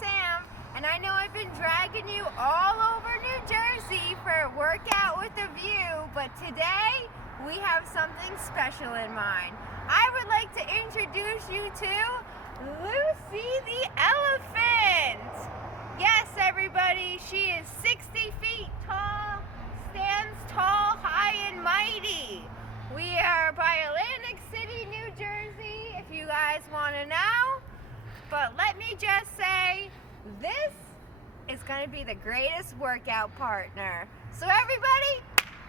Sam, and I know I've been dragging you all over New Jersey for a workout with a view, but today we have something special in mind. I would like to introduce you to Lucy the elephant. Yes, everybody, she is 60 feet tall, stands tall, high, and mighty. We are by Atlantic City, New Jersey, if you guys want to know. But let me just say, this is going to be the greatest workout partner. So everybody,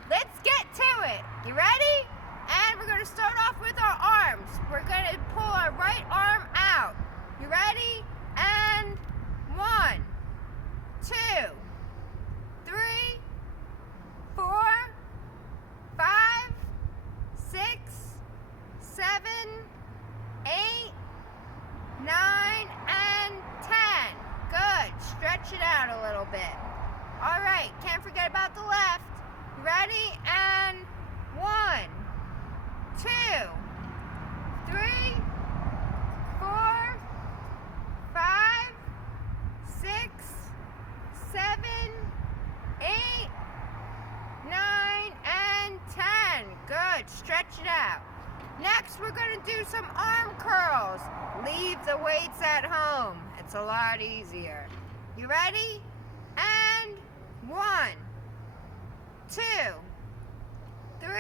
let's get to it. You ready? And we're going to start off with our arms. We're going to pull our right arm out. You ready? And 1, 2, 3, 4, 5, 6, 7, 8, 9, and 10. Good. Stretch it out a little bit. All right. Can't forget about the left. Ready? And 1, 2, 3, 4, 5, 6, 7, 8, 9, and 10. Good. Stretch it out. Next, we're going to do some arm curls. Leave the weights at home. It's a lot easier. You ready? And 1, 2, 3,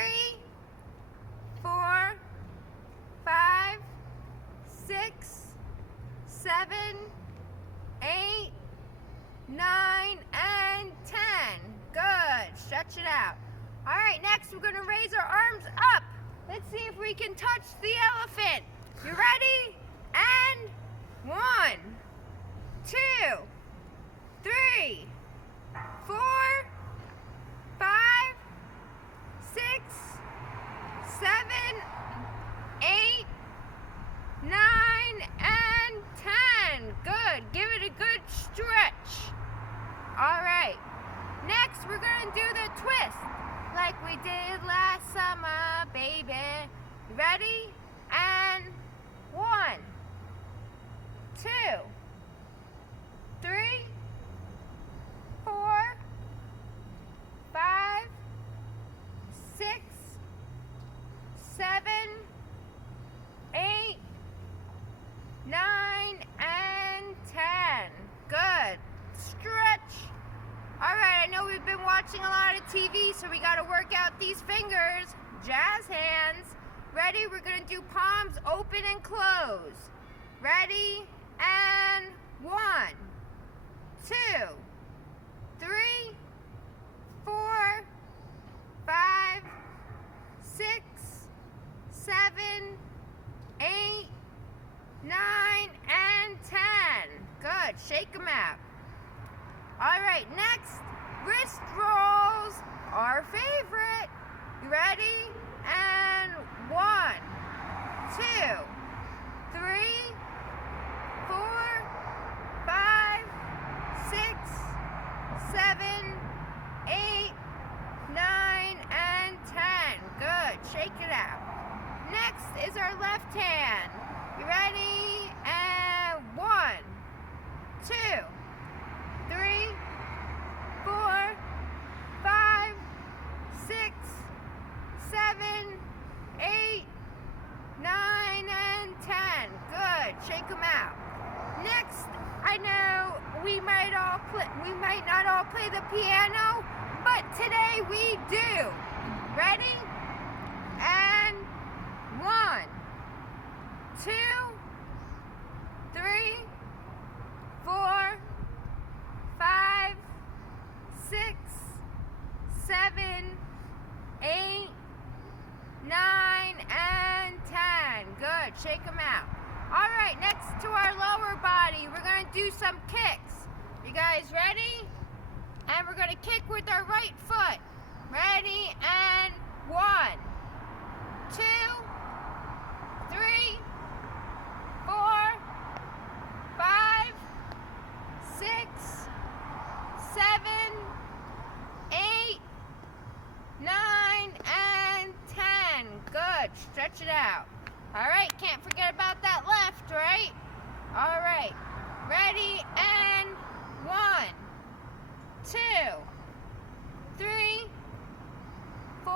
4, 5, 6, 7, 8, 9, and 10. Good. Stretch it out. All right, next we're going to raise our arms up. Let's see if we can touch the elephant. You ready? And 1, 2, 3, 4, 5, 6, 7, 8, 9, and 10. Good. Give it a good stretch. All right. Next, we're going to do the twist like we did last summer, baby. You ready? And 1, 2, 3, 4, 5, 6, 7, 8, 9, and 10. Good. Stretch. All right, I know we've been watching a lot of TV, so we got to work out these fingers. Jazz hands. Ready? We're going to do palms open and close. Ready? And 1, 2, 3, 4, 5, 6, 7, 8, 9, and 10. Good. Shake them out. All right, next, wrist rolls, our favorite. You ready? And 1, 2, 3, 4, 5, 6, 7, 8, 9, and 10. Good. Shake it out. Next is our left hand. You ready? And 1, 2, 3, 4, 5, 6, 7, 8, 9, and 10. Good. Shake them out. Next, I know we might not all play the piano, but today we do. Ready? And 1, 2, 3, 4, 5, 6, 7, 8, 9, and 10. Good. Shake them out. All right, next to our lower body, we're going to do some kicks. You guys ready? And we're going to kick with our right foot. Ready? And 1, 2, 3, 4, 5, 6, 7, 8, 9, and 10. Good. Stretch it out. All right. Can't forget about that left, right? All right. Ready, and 1, 2, 3, 4,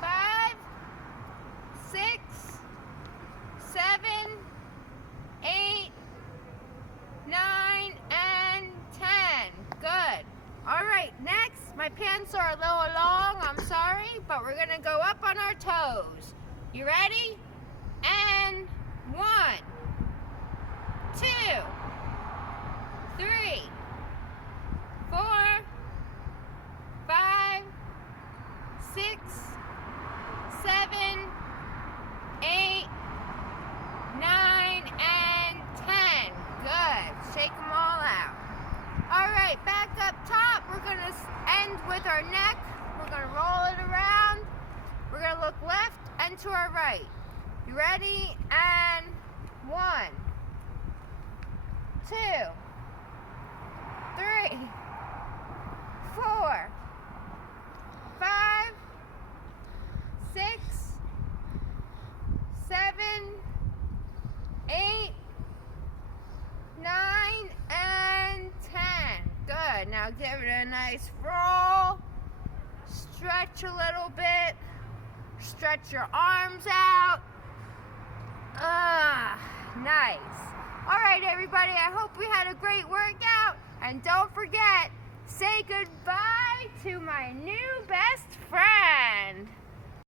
5, 6, 7, 8, 9, and 10. Good. All right, next, my pants are a little long, I'm sorry, but we're gonna go up on our toes. You ready? And 1, 2, 3, 4, 5, 6, 7, 8, 9, and 10. Good. Shake them all out. All right, back up top. We're going to end with our neck. We're going to roll it around. We're going to look left and to our right. You ready? And 1, 2, 3, 4, 5, 6, 7, 8, 9, and 10. Good. Now give it a nice roll. Stretch a little bit. Stretch your arms out. Nice. All right, everybody. I hope we had a great workout. And don't forget, say goodbye to my new best friend.